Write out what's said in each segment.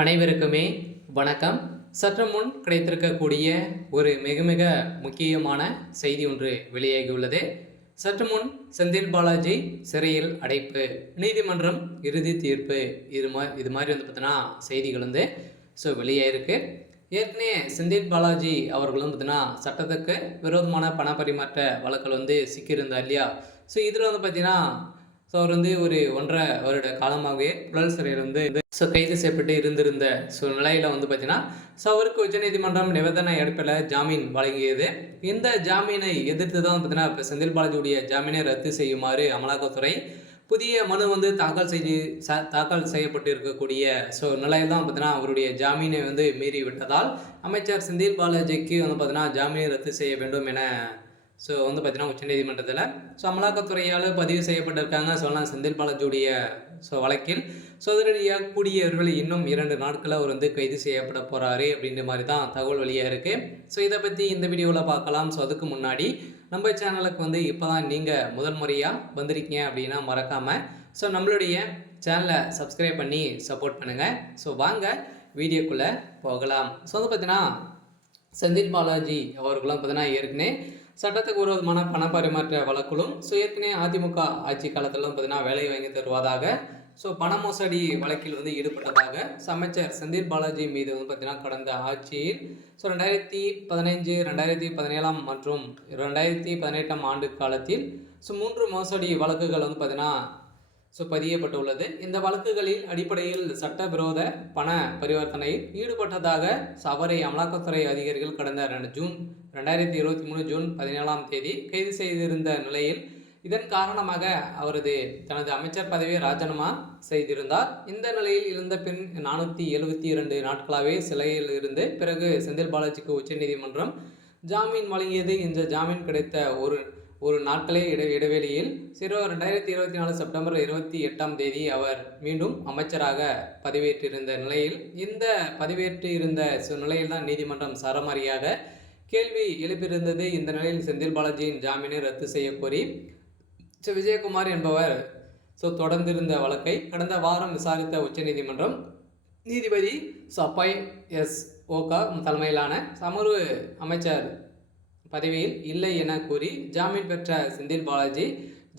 அனைவருக்குமே வணக்கம். சற்று முன் கிடைத்திருக்கக்கூடிய ஒரு மிக மிக முக்கியமான செய்தி ஒன்று வெளியாகியுள்ளது. சற்று முன் செந்தில் பாலாஜி சிறையில் அடைப்பு, நீதிமன்றம் இறுதி தீர்ப்பு, இது மாதிரி வந்து பார்த்தீங்கன்னா செய்திகள் வந்து வெளியாயிருக்கு. ஏற்கனவே செந்தில் பாலாஜி அவர்களும் பார்த்தீங்கன்னா சட்டத்துக்கு விரோதமான பண பரிமாற்ற வழக்கில் வந்து சிக்கியிருந்தார் இல்லையா. இதில் வந்து பார்த்தீங்கன்னா அவர் வந்து ஒரு 1.5 வருட காலமாகவே புழல் சிறையில் வந்து கைது செய்யப்பட்டு இருந்திருந்த நிலையில் வந்து பார்த்தீங்கன்னா அவருக்கு உச்சநீதிமன்றம் நிபந்தனை அடிப்படையில் ஜாமீன் வழங்கியது. இந்த ஜாமீனை எதிர்த்து தான் பார்த்தீங்கன்னா இப்போ செந்தில் பாலாஜியுடைய ஜாமீனை ரத்து செய்யுமாறு அமலாக்கத்துறை புதிய மனு வந்து தாக்கல் செய்யப்பட்டு இருக்கக்கூடிய நிலையில் தான் பார்த்தீங்கன்னா அவருடைய ஜாமீனை வந்து மீறி விட்டதால் அமைச்சர் செந்தில் பாலாஜிக்கு வந்து பார்த்தீங்கன்னா ஜாமீனை ரத்து செய்ய வேண்டும் என வந்து பார்த்தீங்கன்னா உச்சநீதிமன்றத்தில் அமலாக்கத்துறையால் பதிவு செய்யப்பட்டிருக்காங்க. சொல்லலாம் செந்தில் பாலாஜியுடைய வழக்கில் சோதனையாக கூடியவர்கள் இன்னும் 2 நாட்களில் அவர் வந்து கைது செய்யப்பட போகிறாரு அப்படின்ற மாதிரி தான் தகவல் வெளியாக இருக்குது. இதை பற்றி இந்த வீடியோவில் பார்க்கலாம். அதுக்கு முன்னாடி நம்ம சேனலுக்கு வந்து இப்போ தான் நீங்கள் முதல் முறையாக வந்திருக்கீங்க அப்படின்னா மறக்காமல் நம்மளுடைய சேனலை சப்ஸ்கிரைப் பண்ணி சப்போர்ட் பண்ணுங்கள். வாங்க வீடியோக்குள்ளே போகலாம். வந்து பார்த்தீங்கன்னா செந்தில் பாலாஜி அவர்களும் பார்த்தீங்கன்னா ஏற்கனவே சட்டத்துக்கு விரோதமான பண பரிமாற்ற வழக்கிலும் ஏற்கனவே அதிமுக ஆட்சி காலத்திலும் பார்த்தீங்கன்னா வேலை வாங்கி தருவதாக பண மோசடி வழக்கில் வந்து ஈடுபட்டதாக அமைச்சர் செந்தில் பாலாஜி மீது வந்து பார்த்தீங்கன்னா கடந்த ஆட்சியில் 2015, 2017 மற்றும் 2018 ஆண்டு காலத்தில் 3 மோசடி வழக்குகள் வந்து பார்த்தீங்கன்னா பதியப்பட்டுள்ளது. இந்த வழக்குகளில் அடிப்படையில் சட்டவிரோத பண பரிவர்த்தனையில் ஈடுபட்டதாக அவரை அமலாக்கத்துறை அதிகாரிகள் கடந்த ஜூன் 2023 ஜூன் 17 கைது செய்திருந்த நிலையில் இதன் காரணமாக அவரது தனது அமைச்சர் பதவியை ராஜினாமா செய்திருந்தார். இந்த நிலையில் இருந்த பின் 472 நாட்களாகவே சிறையில் இருந்து பிறகு செந்தில் பாலாஜிக்கு உச்சநீதிமன்றம் ஜாமீன் வழங்கியது. இந்த ஜாமீன் கிடைத்த ஒரு நாட்களே இடைவெளியில் 2024 செப்டம்பர் 28 அவர் மீண்டும் அமைச்சராக பதவியேற்றிருந்த நிலையில் இந்த பதவியேற்று இருந்த நிலையில் தான் நீதிமன்றம் சரமாரியாக கேள்வி எழுப்பியிருந்தது. இந்த நிலையில் செந்தில் பாலாஜியின் ஜாமீனை ரத்து செய்ய கோரி விஜயகுமார் என்பவர் தொடர்ந்திருந்த வழக்கை கடந்த வாரம் விசாரித்த உச்சநீதிமன்றம் நீதிபதி அப்பாய் எஸ் ஓகா தலைமையிலான அமர்வு அமைச்சர் பதவியில் இல்லை என கூறி ஜாமீன் பெற்ற செந்தில் பாலாஜி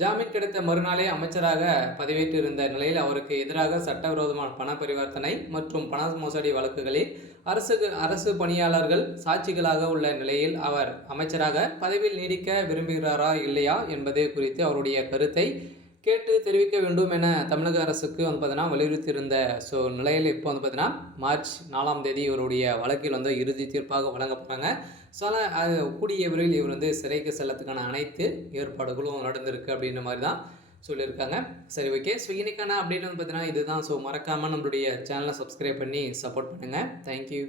ஜாமீன் கிடைத்த மறுநாளே அமைச்சராக பதவியேற்றிருந்த நிலையில் அவருக்கு எதிராக சட்டவிரோதமான பண பரிவர்த்தனை மற்றும் பண மோசடி வழக்குகளில் அரசு பணியாளர்கள் சாட்சிகளாக உள்ள நிலையில் அவர் அமைச்சராக பதவியில் நீடிக்க விரும்புகிறாரா இல்லையா என்பது குறித்து அவருடைய கருத்தை கேட்டு தெரிவிக்க வேண்டும் என தமிழக அரசுக்கு வந்து பார்த்தீங்கன்னா வலியுறுத்தியிருந்த நிலையில் இப்போ வந்து பார்த்தீங்கன்னா மார்ச் 4 இவருடைய வழக்கில் வந்து இறுதி தீர்ப்பாக வழங்க போகிறாங்க. கூடிய விரைவில் இவர் வந்து சிறைக்கு செல்லத்துக்கான அனைத்து ஏற்பாடுகளும் நடந்திருக்கு அப்படின்ற மாதிரி தான் சொல்லியிருக்காங்க. சரி, ஓகே. இன்னைக்கான அப்படின்னு வந்து பார்த்தீங்கன்னா இதுதான். மறக்காமல் நம்மளுடைய சேனலை சப்ஸ்கிரைப் பண்ணி சப்போர்ட் பண்ணுங்கள். தேங்க்யூ.